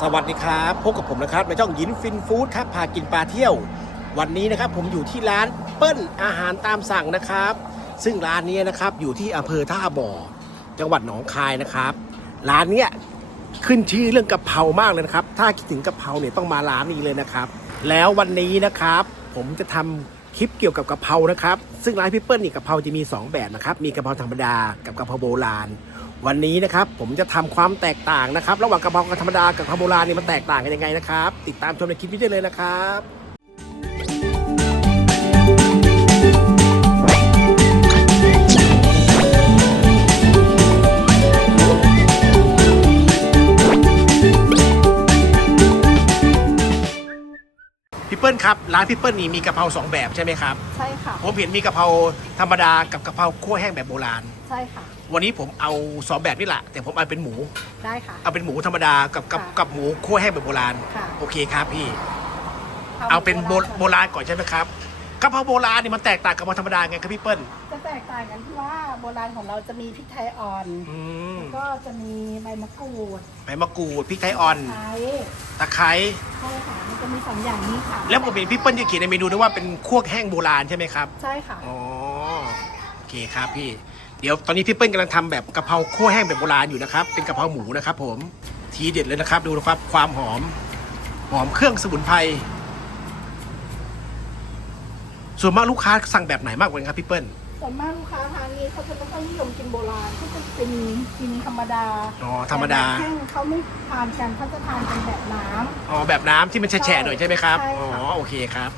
สวัสดีครับพบกับผมนะครับในช่องยินฟินฟู้ดครับพากินปลาเที่ยว วันนี้นะครับผมอยู่ที่ร้านเปิ้ลอาหารตามสั่งนะครับ ซึ่งร้านนี้นะครับอยู่ที่อำเภอท่าบ่อ จังหวัดหนองคายนะครับ ร้านเนี้ยขึ้นชื่อเรื่องกะเพรามากเลยนะครับ ถ้าคิดถึงกะเพราเนี่ยต้องมาร้านนี้เลยนะครับ แล้ววันนี้นะครับ ผมจะทำคลิปเกี่ยวกับกะเพรานะครับ ซึ่งร้านพี่เปิ้ลนี่กะเพราจะมี 2 แบบนะครับ มีกะเพราธรรมดากับกะเพราโบราณ วันนี้นะครับผมจะทำความแตกต่างนะครับ ระหว่างกะเพราธรรมดากับกะเพราโบราณนี่มันแตกต่างกันยังไงนะครับ ติดตามชมในคลิปนี้ได้เลยนะครับพี่เปิ้ลครับร้านพี่เปิ้ลนี่มีกะเพราสองแบบใช่ไหมครับ ใช่ค่ะ ผมเห็นมีกะเพราธรรมดากับกะเพราคั่วแห้งแบบโบราณใช่ค่ะ วันนี้ผมเอาสองแบบนี่แหละแต่ผมเอาเป็นหมู ได้ค่ะ เอาเป็นหมูธรรมดากับกับค่ะกับหมูคั่วแห้งแบบโบราณ ค่ะ โอเคครับพี่ เอาเป็นโบโบราณก่อนใช่ไหมครับกะเพราโบราณนี่มันแตกต่างกับกะเพราธรรมดาไงครับพี่เปิ้ลจะแตกต่างกันที่ว่าโบราณของเราจะมีพริกไทยอ่อน อืมก็จะมีใบมะกรูดใบมะกรูดพริกไทยอ่อนไทยตะไคร้ใช่ค่ะมันจะมีสองอย่างนี้ค่ะแล้วผมเห็นพี่เปิ้ลจะเขียนในเมนูด้วยว่าเป็นคั่วแห้งโบราณใช่ไหมครับ ใช่ค่ะ อ๋อโอ เคครับพี่ เดี๋ยวตอนนี้พี่เปิ้ลกำลังทำแบบกะเพราคั่วแห้งแบบโบราณอยู่นะครับ เป็นกะเพราหมูนะครับผม ทีเด็ดเลยนะครับ ดูนะครับความหอม หอมเครื่องสมุนไพร ส่วนมากลูกค้าสั่งแบบไหนมากกว่ากันครับพี่เปิ้ล ส่วนมากลูกค้าทานนี้เขาจะไม่ค่อยนิยมกินโบราณเขาจะเป็นกินธรรมดาอ๋อธรรมดา แต่แบบแห้งเขาไม่ทานกันเขาจะทานเป็นแบบน้ำ อ๋อแบบน้ำที่มันแฉะๆหน่อยใช่ไหมครับ ใช่อ๋อค่ะ โอเคครับ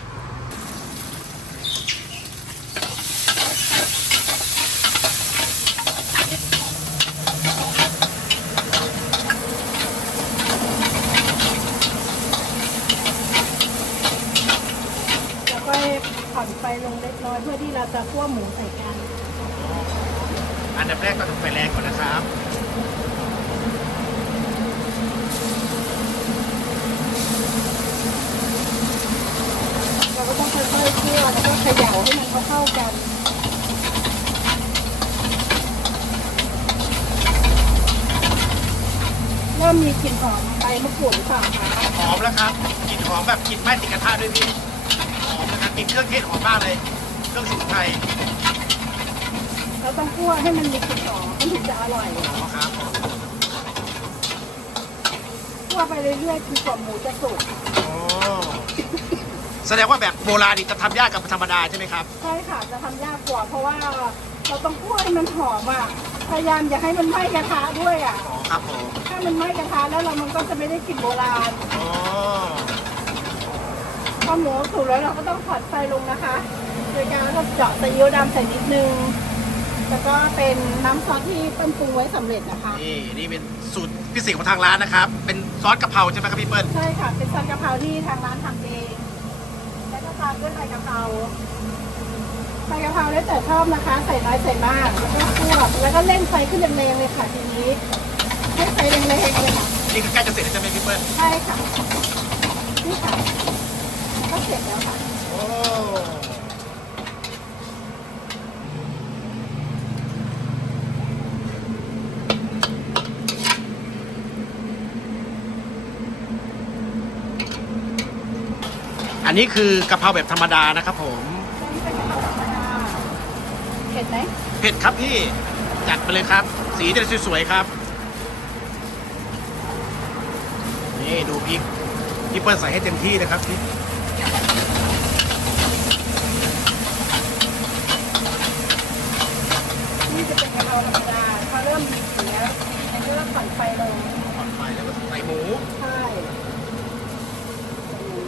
แล้วก็ผ่อนไฟลงเล็กน้อยเพื่อที่เรา จะคั่วหมูใส่กัน อันดับแรกก็ต้องไฟแรงก่อนนะครับ เราก็ต้องค่อยๆคั่วแล้วก็เขย่าให้มันเข้าๆกันเริ่มมีกลิ่นหอมใบมะกรูดหรือเปล่าคะหอมแล้วครับกลิ่นหอมแบบกลิ่นไหม้ติดกระทะด้วยพี่หอมนะครับกลิ่นเครื่องเทศหอมมากเลยเค รื่องสมุนไพรเราต้องคั่วให้มันมีกลิ่นหอมมันถึงจะอร่อยอ๋อครับคั่วไปเรื่อยๆจนกว่าหมูจะสุกอ๋อแสดงว่าแบบโบราณนี่จะทำยากกับธรรมดาใช่ไหมครับ ใช่ค่ะจะทำยากกว่าเพราะว่าเราต้องคั่วให้มันหอมอะพยายามอย่าให้มันไหม้กระทะด้วยอะอ๋อครับผมถ้ามันไหม้กระทะแล้วเรามันก็จะไม่ได้กลิ่นโบราณอ๋อพอหมูสุกแล้วเราก็ต้องผัดไฟลงนะคะ โดยการเราเจาะซีอิ๊วดำใส่นิดนึง แล้วก็เป็นน้ำซอสที่เปิ้ลปรุงไว้สำเร็จนะคะ นี่นี่เป็นสูตรพิเศษของทางร้านนะครับ เป็นซอสกะเพราใช่ไหมครับพี่เปิ้ลใช่ค่ะ เป็นซอสกะเพราที่ทางร้านทำเอง แล้วก็ตามด้วยใบกะเพราใบกะเพราแล้วแต่ชอบนะคะ ใส่น้อยใส่มาก แล้วก็คั่วแล้วก็เร่งไฟขึ้นแรงๆเลยค่ะทีนี้ ให้ไฟแรงๆเลยค่ะ นี่ก็ใกล้จะเสร็จแล้วใช่ไหมพี่เปิ้ลใช่ค่ะ นี่ค่ะ ก็เสร็จแล้วค่ะ โอ้ อันนี้คือกะเพราแบบธรรมดานะครับผมอันนี้เป็นกะเพราธรรมดาเผ็ดไหมเผ็ดครับพี่ จัดไปเลยครับ สีจะสวยๆครับ นี่ดูพริกพี่เปิ้ลใส่ให้เต็มที่นะครับพริกนี่จะเป็นกะเพราธรรมดาพอเริ่มมีกลิ่นแล้วมันก็เริ่มผ่อนไฟลง ผ่อนไฟแล้วก็ใส่หมู ใช่หมู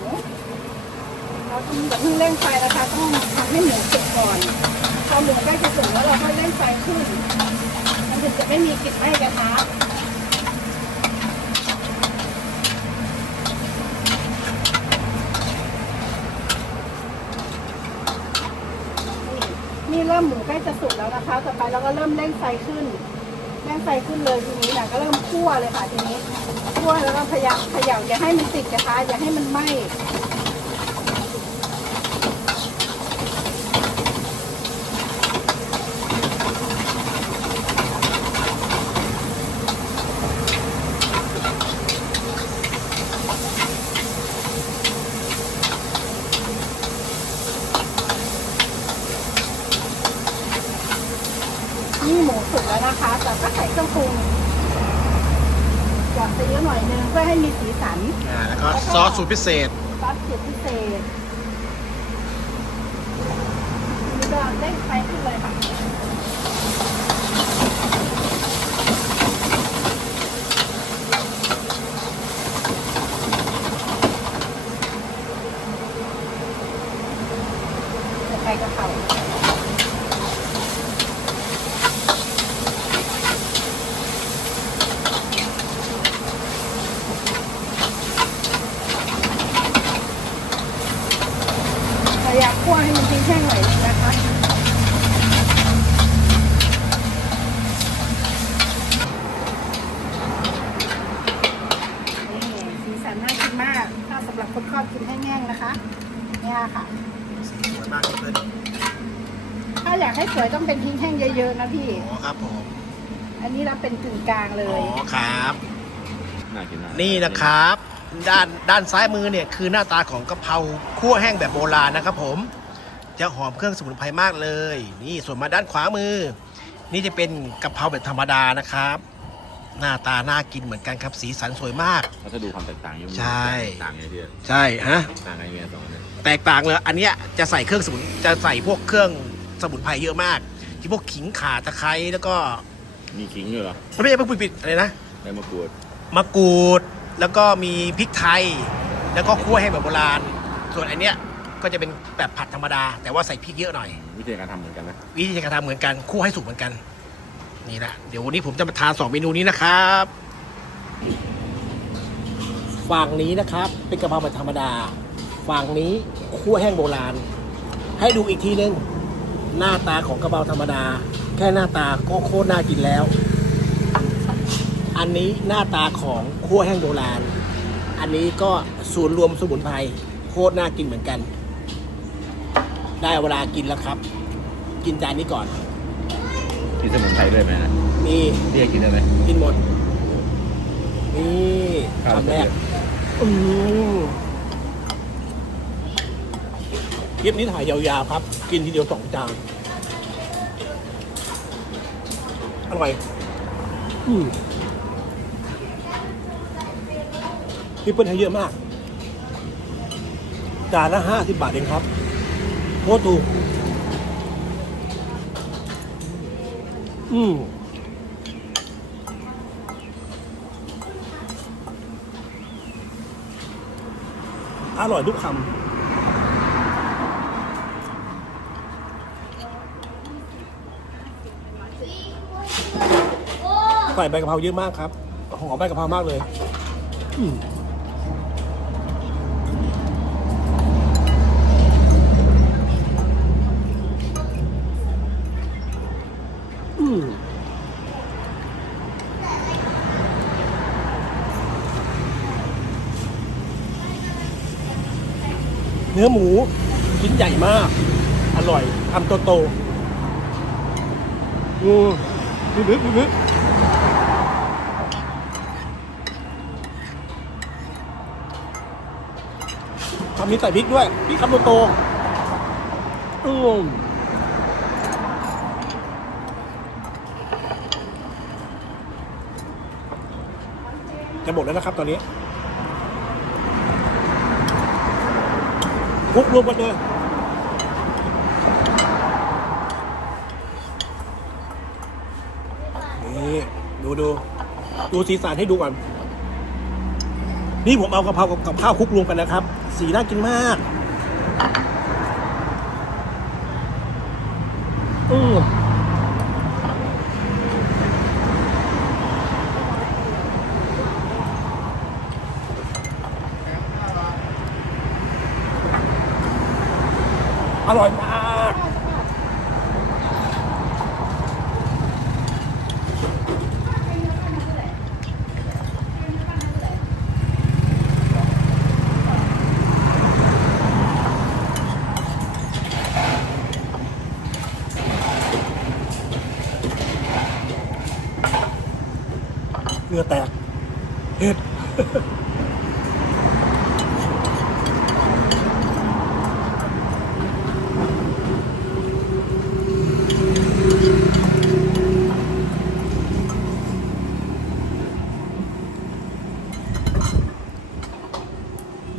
เราต้องแบบเพิ่งเร่งไฟนะคะต้องทำให้หมูสุกก่อนพอหมูใกล้จะสุกแล้วเราก็เร่งไฟขึ้น มันถึงจะไม่มีกลิ่นไหม้กระทะนี่นี่เริ่มหมูใกล้จะสุกแล้วนะคะ ต่อไปเราก็เริ่มเร่งไฟขึ้นเร่งไฟขึ้นเลยทีนี้นะก็เริ่มคั่วเลยค่ะทีนี้คั่วแล้วก็พยายามเขย่าอย่าให้มันติดกระทะอย่าให้มันไหม้ นี่หมูสุกแล้วนะคะ แต่ก็ใส่เครื่องปรุงหยอดไปเยอะหน่อยนึงเพื่อให้มีสีสันแล้วก็ซอสสูตรพิเศษ ซอสสูตรพิเศษนี่ก็เด้งไปขึ้นเลยค่ะใส่กระเพราำหรับคนชอบกินแห้งๆนะคะเนี่ยค่ะ สีสวยมากเลยถ้าอยากให้สวยต้องเป็นทิ้งแห้งเยอะๆนะพี่ อ๋อครับผมอันนี้เราเป็นกึ่งกลางเลอ๋ยอครับ น่ากินมากนี่นะครับ ด้านด้านซ้ายมือเนี่ยคือหน้าตาของกะเพราคั่วแห้งแบบโบราณนะครับผม จะหอมเครื่องสมุนไพรมากเลย นี่ส่วนมาด้านขวามือ นี่จะเป็นกะเพราแบบธรรมดานะครับ หน้าตาน่ากินเหมือนกันครับ สีสันสวยมากเขาจะดูความแตกต่างอยู่ใช่ต่างไงพี่ใช่ฮะ ต่างไงเมียสองอันเนี่ยแตกต่างเลยอันเนี้ยจะใส่เครื่องสมุนจะใส่พวกเครื่องสมุนไพรเยอะมาก ที่พวกขิงข่าตะไคร้แล้วก็มีขิงอยู่เหรอไม่ใช่พวกปิดๆอะไรนะได้มะกรูดมะกรูดแล้วก็มีพริกไทย แล้วก็คั่วให้แบบโบราณ ส่วนอันเนี้ยก็จะเป็นแบบผัดธรรมดา แต่ว่าใส่พริกเยอะหน่อย วิธีการทำเหมือนกันนะวิธีการทำเหมือนกันคั่วให้สุกเหมือนกัน นี่นะเดี๋ยววันนี้ผมจะมาทานสองเมนูนี้นะครับฝั่งนี้นะครับ เป็นกะเพราแบบธรรมดาฝั่งนี้คั่วแห้งโบราณ ให้ดูอีกทีนึงหน้าตาของกะเพราธรรมดา แค่หน้าตาก็โคตรน่ากินแล้ว อันนี้หน้าตาของคั่วแห้งโบราณ อันนี้ก็ส่วนรวมสมุนไพรโคตรน่ากินเหมือนกัน ได้เวลากินแล้วครับ กินจานนี้ก่อน มีสมุนไพรด้วยไหมนะนี่พี่จะกินได้ไหมกินหมด นี่คำแรกอืมคลิปนี้ถ่ายยาวๆครับ กินทีเดียวสองจานอร่อย อืมพี่เปิ้ลให้เยอะมาก จานละห้าสิบบาทเองครับโคตรถูก อืมอร่อยทุกคำใส่ใบกะเพราเยอะมากครับ หอมใบกะเพรามากเลย อืมอืม เนื้อหมูชิ้นใหญ่มาก อร่อยคำโตๆอืมบึ๊บบึ๊บบึ๊บทำนี้ใส่พริกด้วยพริกคำโตๆอืมจะหมดแล้วนะครับตอนนี้ คลุกรวมกันเลยนี่ดูดูดูสีสันให้ดูก่อน นี่ผมเอากะเพรากับกับข้าวคลุกรวมกันนะครับ สีน่ากินมากอืมอ ร่อยม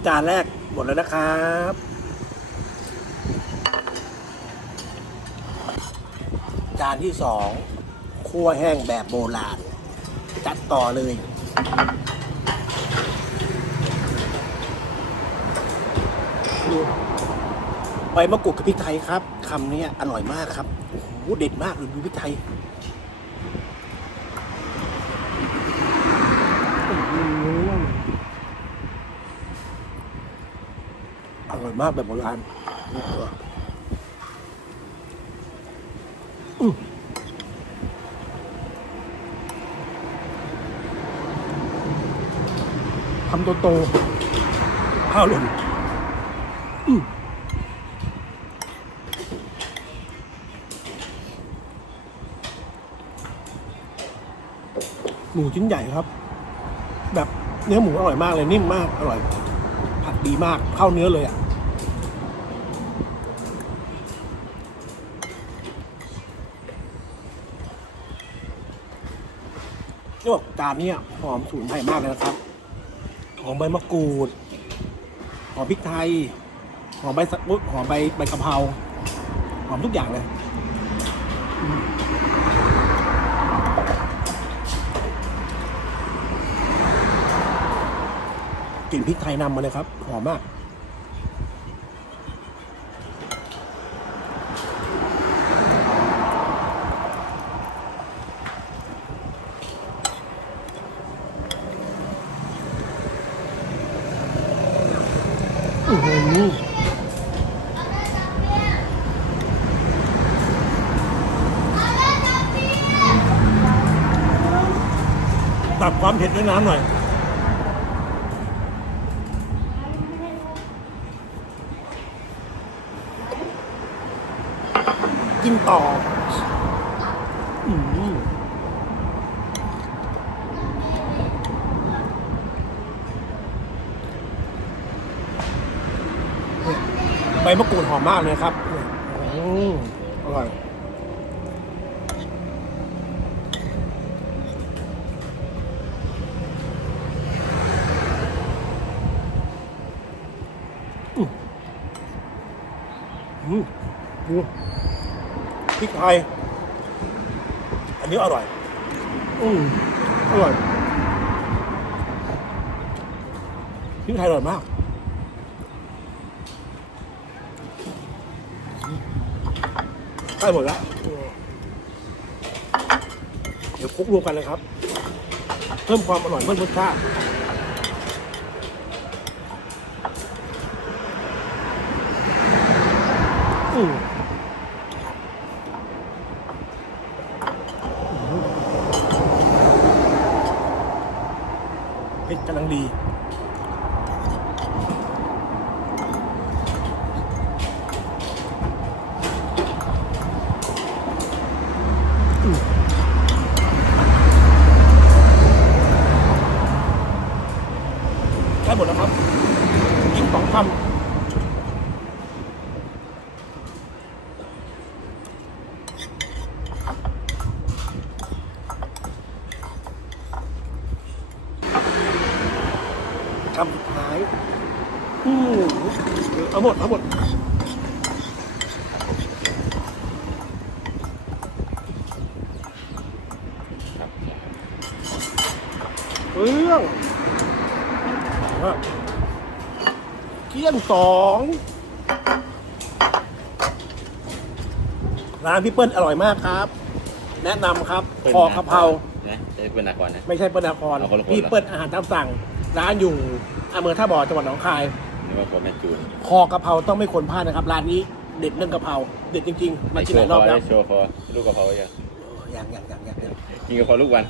จานแรกหมดแล้วนะครับจานที่สองคั่วแห้งแบบโบราณ จัดต่อเลยดูใบมะกรูดกับพริกไทยครับคำนี้อร่อยมากครับโอ้โหเด็ดมากเลยพริกไทยอื้อหืออร่อย มากแบบโบราณนี่ตัวอื้อคำโตข้าวหล่นหมูชิ้นใหญ่ครับ แบบเนื้อหมูอร่อยมากเลยนิ่มมาก อร่อย ผัดดีมากเข้าเนื้อเลยอะนี่บอก จานเนี้ยหอมสูนไพรมากเลยนะครับ หอมใบมะกรูด หอมพริกไทย หอมใบสะอุ๊ยหอมใบใบกะเพรา หอมทุกอย่างเลยกลิ่นพริกไทยนำมาเลยครับ หอมมาก อื้อหือ ตัดความเผ็ดด้วยน้ำหน่อย กินต่ออืมใบมะกรูดหอมมากเลยครับอืมอร่อย อืมอืมดู พริก ไทย อันนี้อร่อย อืมอร่อยพริกไทยอร่อยมากใกล้หมดแล้ว เดี๋ยวคลุกรวมกันเลยครับ เพิ่มความอร่อยเพิ่มรสชาติอืม เผ็ด กำลังดี อืมใกล้หมดแล้วครับ อีกสองคำ คำสุดท้าย อืมเอาหมดเอาหมดครับเรื่องอะเกี้ยนสองร้านพี่เปิ้ลอร่อยมากครับ แนะนำครับคอกะเพรา นะจะเป็นนักก่อนนะ ไม่ใช่เปิ้ลนครเอาคนละคนพี่เปิ้ลอาหารตามสั่ง ร้านอยู่อำเภอท่าบ่อจังหวัดหนองคายนี่ว่าคนแม่จูนคอกะเพราต้องไม่ควรพลาดนะครับ ร้านนี้เด็ดเรื่องกะเพราเด็ดจริงๆมากินหลายรอบแล้วได้โชว์คอลูกกะเพรายังยังยังยังยังยังกินกะเพราลูกวัน